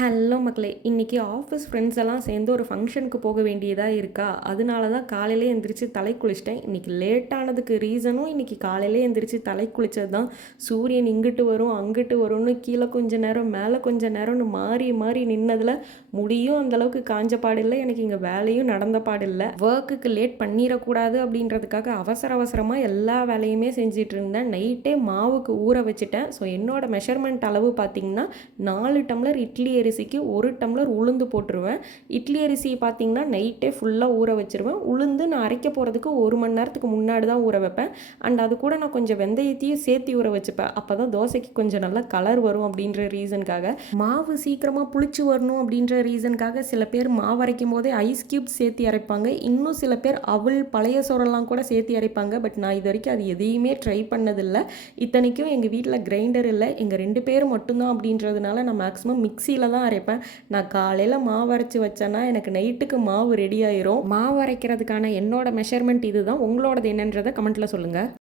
Hello மக்களே! இன்னைக்கு office friends எல்லாம் சேர்ந்து ஒரு ஃபங்ஷனுக்கு போக வேண்டியதா இருக்கா, அதனால தான் காலையிலே எந்திரிச்சு தலை குளிச்சிட்டேன். இன்னைக்கு லேட் ஆனதுக்கு ரீசனும் இன்னைக்கு காலையிலே எந்திரிச்சு தலை குளிச்சது தான். சூரியன் இங்கிட்டு வரும், அங்கிட்டு வரும்னு கீழ கொஞ்ச நேரம், மேலே கொஞ்ச நேரம்னு மாறி மாறி நின்னதுல முடியும் அந்த அளவுக்கு காஞ்ச பாடில்ல. எனக்கு இங்கே வேலையும் நடந்த பாடில்ல. ஒர்க்குக்கு லேட் பண்ணிடக்கூடாது அப்படின்றதுக்காக அவசர அவசரமாக எல்லா வேலையுமே செஞ்சுட்டு இருந்தேன். நைட்டே மாவுக்கு ஊற வச்சுட்டேன். ஸோ என்னோட மெஷர்மெண்ட் அளவு பார்த்தீங்கன்னா 4 டம்ளர் இட்லி அரிசிக்கு 1 டம்ளர் உளுந்து போட்டுருவேன். இட்லி அரிசி பார்த்தீங்கன்னா நைட்டே ஃபுல்லாக ஊற வச்சுருவேன். உளுந்து நான் அரைக்க போகிறதுக்கு 1 மணி நேரத்துக்கு முன்னாடி தான் ஊற வைப்பேன். அண்ட் அது கூட நான் கொஞ்சம் வெந்தயத்தையும் சேர்த்து ஊற வச்சுப்பேன். அப்போ தான் தோசைக்கு கொஞ்சம் நல்லா கலர் வரும் அப்படின்ற ரீசனுக்காக. மாவு சீக்கிரமாக புளிச்சு வரணும் அப்படின்ற ரீசனுக்காக சில பேர் மாவு அரைக்கும் போதே ஐஸ் க்யூப் சேர்த்து அரைப்பாங்க. இன்னும் சில பேர் அவல் பழைய சோறெல்லாம் கூட சேர்த்து அரைப்பாங்க. பட் நான் இது வரைக்கும் அது எதையுமே ட்ரை பண்ணதில்லை. இத்தனைக்கும் எங்கள் வீட்டில் கிரைண்டர் இல்லை, எங்கள் 2 பேர் மட்டும்தான் அப்படின்றதுனால நான் மேக்ஸிமம் மிக்சியில் தான் அரைப்பேன். நான் காலையில் மாவு அரைச்சி வச்சேன்னா எனக்கு நைட்டுக்கு மாவு ரெடி ஆயிரும். மாவு அரைக்கிறதுக்கான என்னோட மெஷர்மெண்ட் இதுதான். உங்களோடது என்னன்றதை கமெண்ட்டில் சொல்லுங்கள்.